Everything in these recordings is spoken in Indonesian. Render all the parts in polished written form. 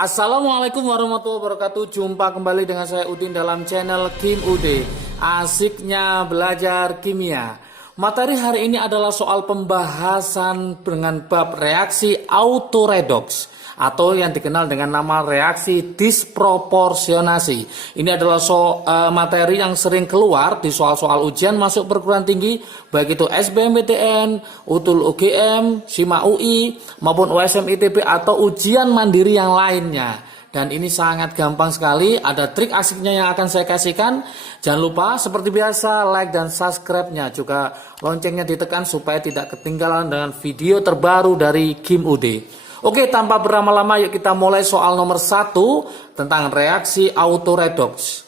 Assalamualaikum warahmatullahi wabarakatuh. Jumpa kembali dengan saya Udin dalam channel Kim Ude. Asiknya belajar kimia. Materi hari ini adalah soal pembahasan dengan bab reaksi autoredoks atau yang dikenal dengan nama reaksi disproporsionasi. Ini adalah materi yang sering keluar di soal-soal ujian masuk perguruan tinggi, baik itu SBMPTN, UTUL UGM, SIMA UI, maupun USM ITB atau ujian mandiri yang lainnya. Dan ini sangat gampang sekali, ada trik asiknya yang akan saya kasihkan. Jangan lupa seperti biasa like dan subscribe-nya, juga loncengnya ditekan supaya tidak ketinggalan dengan video terbaru dari Kim Ude. Oke, tanpa berlama-lama yuk kita mulai soal nomor 1 tentang reaksi autoredoks,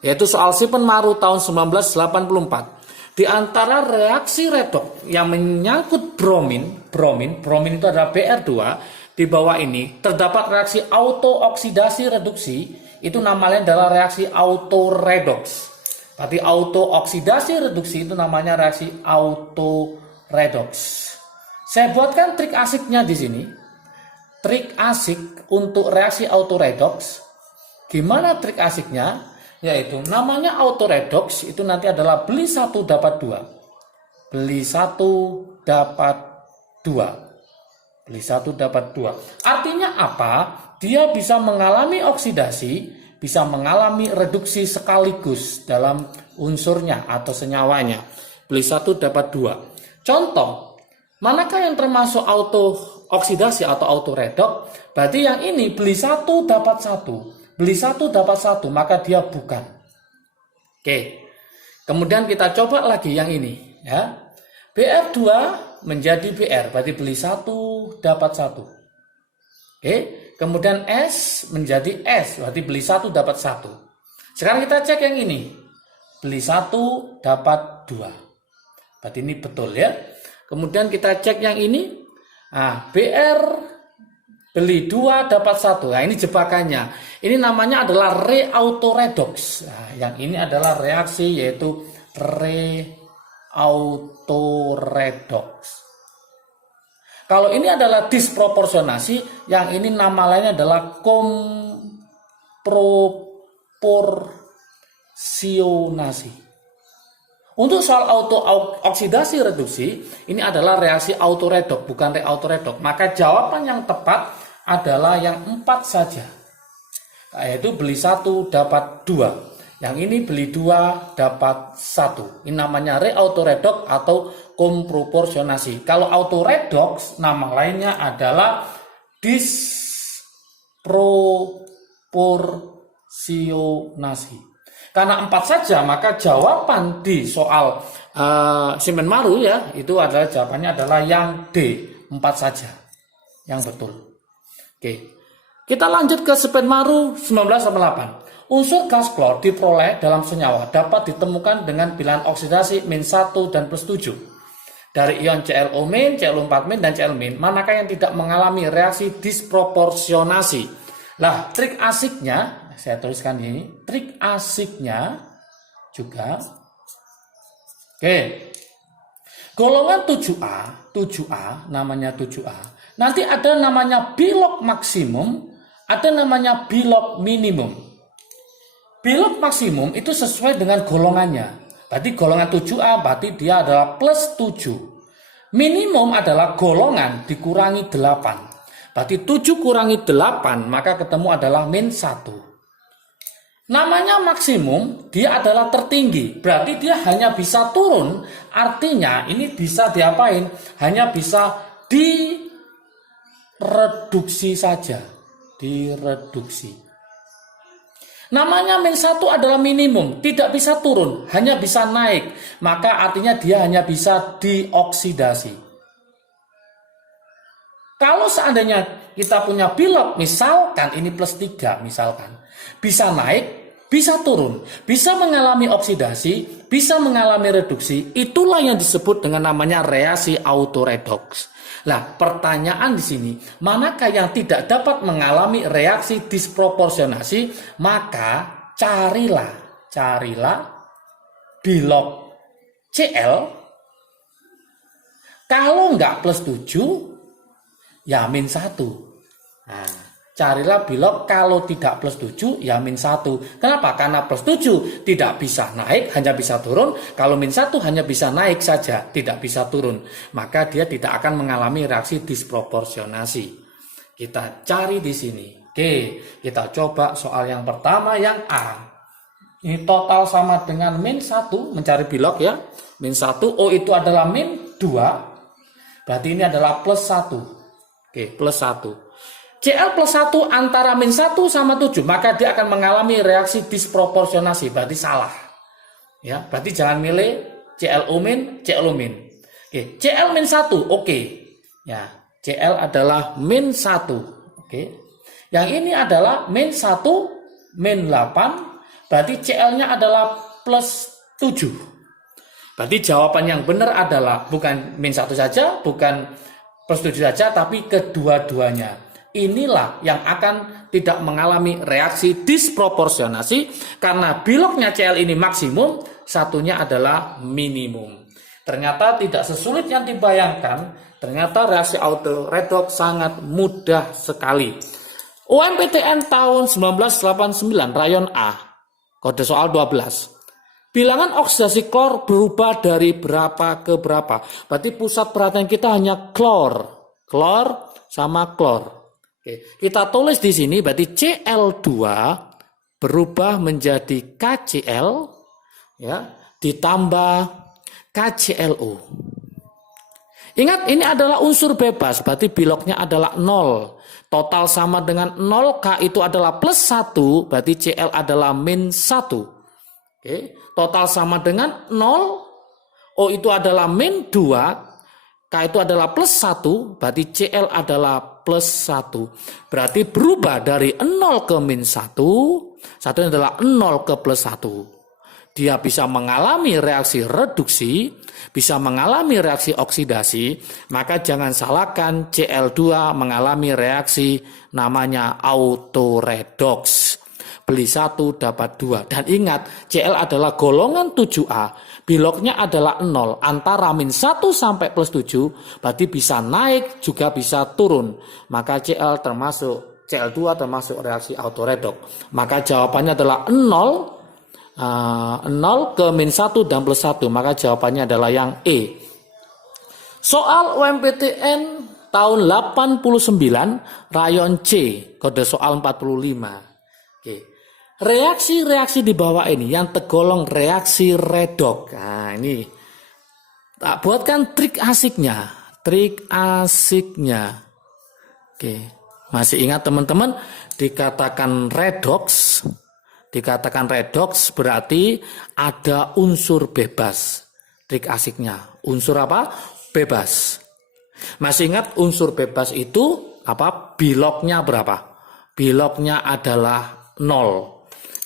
yaitu soal Siepen-Maru tahun 1984. Di antara reaksi redoks yang menyangkut bromin itu adalah Br2. Di bawah ini terdapat reaksi autooksidasi reduksi, itu namanya adalah reaksi autoredoks. Berarti autooksidasi reduksi itu namanya reaksi autoredoks. Saya buatkan trik asiknya di sini. Trik asik untuk reaksi autoredoks. Gimana trik asiknya? Yaitu namanya autoredoks itu nanti adalah beli 1 dapat 2. Beli 1 dapat 2. Beli 1 dapat 2. Artinya apa? Dia bisa mengalami oksidasi, bisa mengalami reduksi sekaligus dalam unsurnya atau senyawanya. Beli 1 dapat 2. Contoh, manakah yang termasuk autooksidasi atau autoredok? Berarti yang ini beli 1 dapat 1. Beli 1 dapat 1, maka dia bukan. Oke. Kemudian kita coba lagi yang ini, ya. Br2 menjadi BR, berarti beli 1 dapat 1. Oke, kemudian S menjadi S, berarti beli 1 dapat 1. Sekarang kita cek yang ini. Beli 1 dapat 2. Berarti ini betul ya. Kemudian kita cek yang ini. Nah, BR beli 2 dapat 1. Nah, ini jebakannya. Ini namanya adalah reautoredoks. Nah, yang ini adalah reaksi yaitu autoredoks. Kalau ini adalah disproporsionasi, yang ini nama lainnya adalah komproporsionasi. Untuk soal autooksidasi reduksi, ini adalah reaksi autoredok, bukan reautoredok. Maka jawaban yang tepat adalah yang 4 saja. Yaitu beli 1 dapat 2. Yang ini beli 2 dapat 1. Ini namanya reautoredok atau komproporsionasi. Kalau autoredoks nama lainnya adalah disproporsionasi. Karena 4 saja maka jawaban di soal Siepen-Maru ya itu adalah jawabannya adalah yang D, 4 saja yang betul. Oke. Kita lanjut ke Siepen-Maru 1988. Unsur gas klor diperoleh dalam senyawa dapat ditemukan dengan bilangan oksidasi -1 dan +7. Dari ion ClO-, Cl4- dan Cl-, manakah yang tidak mengalami reaksi disproporsionasi? Lah, trik asiknya, saya tuliskan ini, trik asiknya juga. Oke. Golongan 7A, namanya 7A. Nanti ada namanya bilog maksimum, ada namanya bilog minimum. Bilog maksimum itu sesuai dengan golongannya. Berarti golongan 7A berarti dia adalah +7. Minimum adalah golongan dikurangi 8. Berarti 7 kurangi 8 maka ketemu adalah -1. Namanya maksimum, dia adalah tertinggi. Berarti dia hanya bisa turun. Artinya ini bisa diapain? Hanya bisa direduksi saja. Direduksi. Namanya -1 adalah minimum, tidak bisa turun, hanya bisa naik. Maka artinya dia hanya bisa dioksidasi. Kalau seandainya kita punya bilog, misalkan ini +3, misalkan. Bisa naik, bisa turun, bisa mengalami oksidasi, bisa mengalami reduksi. Itulah yang disebut dengan namanya reaksi autoredoks. Nah, pertanyaan di sini, manakah yang tidak dapat mengalami reaksi disproporsionasi? Maka carilah bilog Cl. Kalau enggak +7, ya -1. Nah, Carilah Bilok kalau tidak plus 7 ya min 1. Kenapa? Karena plus 7 tidak bisa naik, hanya bisa turun. Kalau min 1 hanya bisa naik saja, tidak bisa turun. Maka dia tidak akan mengalami reaksi disproporsionasi. Kita cari di sini. Oke, kita coba soal yang pertama yang A. Ini total sama dengan min 1, mencari Bilok ya. Min 1, O itu adalah min 2. Berarti ini adalah plus 1. Oke, plus 1. CL plus 1 antara min 1 sama 7, maka dia akan mengalami reaksi disproporsionasi, berarti salah. Ya, berarti jangan milih CLO min, CLO min. Oke, CL min 1, oke. Ya, CL adalah min 1. Oke. Yang ini adalah min 1, min 8, berarti CL-nya adalah plus 7. Berarti jawaban yang benar adalah bukan min 1 saja, bukan plus 7 saja, tapi kedua-duanya. Inilah yang akan tidak mengalami reaksi disproporsionasi karena Biloknya CL ini maksimum, satunya adalah minimum. Ternyata tidak sesulit yang dibayangkan, ternyata reaksi autoredoks sangat mudah sekali. UMPTN tahun 1989, rayon A, kode soal 12. Bilangan oksidasi klor berubah dari berapa ke berapa. Berarti pusat perhatian kita hanya klor sama klor. Oke, kita tulis di sini berarti Cl2 berubah menjadi KCl ya, ditambah KClO. Ingat ini adalah unsur bebas, berarti Biloknya adalah 0. Total sama dengan 0, K itu adalah plus 1, berarti Cl adalah min 1. Oke, total sama dengan 0, O itu adalah min 2, K itu adalah plus 1, berarti Cl adalah plus 1. Berarti berubah dari 0 ke min 1, satunya adalah 0 ke plus 1. Dia bisa mengalami reaksi reduksi, bisa mengalami reaksi oksidasi, maka jangan salahkan Cl2 mengalami reaksi namanya autoredoks. Beli 1 dapat 2. Dan ingat, Cl adalah golongan 7A. Biloknya adalah 0. Antara min 1 sampai plus 7. Berarti bisa naik, juga bisa turun. Maka Cl2 termasuk reaksi autoredoks. Maka jawabannya adalah 0 ke min 1 dan plus 1. Maka jawabannya adalah yang E. Soal UMPTN tahun 89, rayon C. Kode soal 45. Oke. Reaksi-reaksi di bawah ini yang tergolong reaksi redoks. Nah, ini tak buatkan trik asiknya. Oke, masih ingat teman-teman, dikatakan redoks berarti ada unsur bebas. Trik asiknya, unsur apa? Bebas. Masih ingat unsur bebas itu apa? Biloknya berapa? Biloknya adalah 0.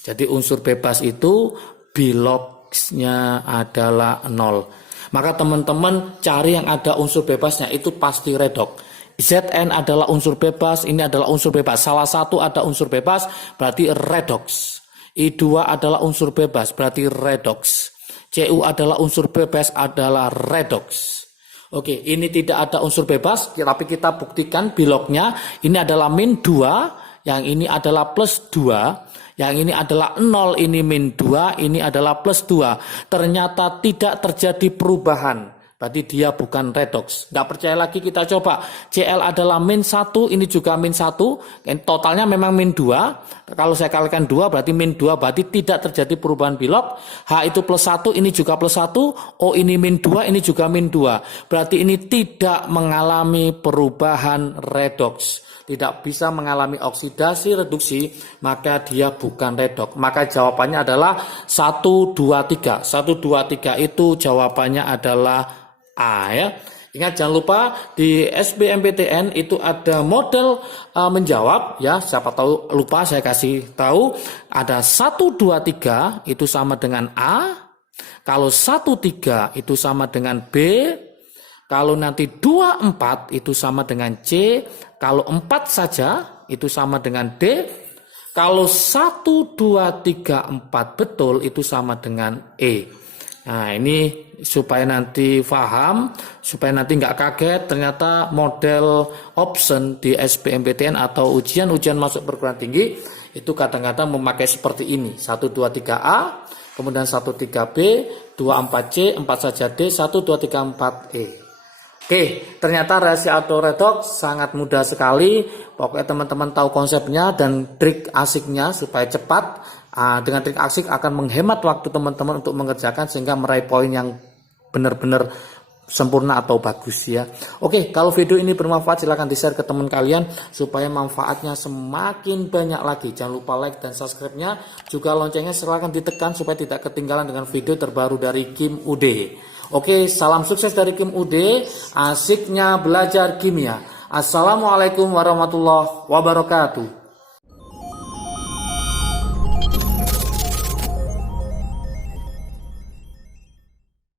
Jadi unsur bebas itu biloknya adalah 0. Maka teman-teman cari yang ada unsur bebasnya, itu pasti redoks. Zn adalah unsur bebas, ini adalah unsur bebas. Salah satu ada unsur bebas, berarti redoks. I2 adalah unsur bebas, berarti redoks. Cu adalah unsur bebas, adalah redoks. Oke, ini tidak ada unsur bebas, tapi kita buktikan biloknya. Ini adalah min 2, yang ini adalah plus 2. Yang ini adalah 0, ini min 2, ini adalah plus 2. Ternyata tidak terjadi perubahan. Berarti dia bukan redoks. Nggak percaya lagi kita coba. Cl adalah min 1, ini juga min 1. Totalnya memang min 2. Kalau saya kalikan 2 berarti min 2. Berarti tidak terjadi perubahan bilok. H itu plus 1, ini juga plus 1. O ini min 2, ini juga min 2. Berarti ini tidak mengalami perubahan redoks. Tidak bisa mengalami oksidasi reduksi, maka dia bukan redoks. Maka jawabannya adalah 1, 2, 3. 1, 2, 3 itu jawabannya adalah A ya. Ingat jangan lupa di SBMPTN itu ada model menjawab ya. Siapa tahu lupa saya kasih tahu. Ada 1, 2, 3 itu sama dengan A. Kalau 1, 3 itu sama dengan B. Kalau nanti 2, 4 itu sama dengan C. Kalau 4 saja itu sama dengan D. Kalau 1, 2, 3, 4 betul itu sama dengan E. Nah, ini supaya nanti paham, supaya nanti nggak kaget, ternyata model option di SBMPTN atau ujian-ujian masuk perguruan tinggi itu kadang-kadang memakai seperti ini, 123A, kemudian 13B, 24C, 4 saja D, 1, 2, 3, 4E. Oke, ternyata reaksi autoredox sangat mudah sekali. Pokoknya teman-teman tahu konsepnya dan trik asiknya supaya cepat. Dengan trik asik akan menghemat waktu teman-teman untuk mengerjakan sehingga meraih poin yang benar-benar sempurna atau bagus ya. Oke, kalau video ini bermanfaat silahkan di-share ke teman kalian supaya manfaatnya semakin banyak lagi. Jangan lupa like dan subscribe-nya, juga loncengnya silahkan ditekan supaya tidak ketinggalan dengan video terbaru dari Kim UD. Oke, salam sukses dari Kim UD, asiknya belajar kimia. Assalamualaikum warahmatullahi wabarakatuh.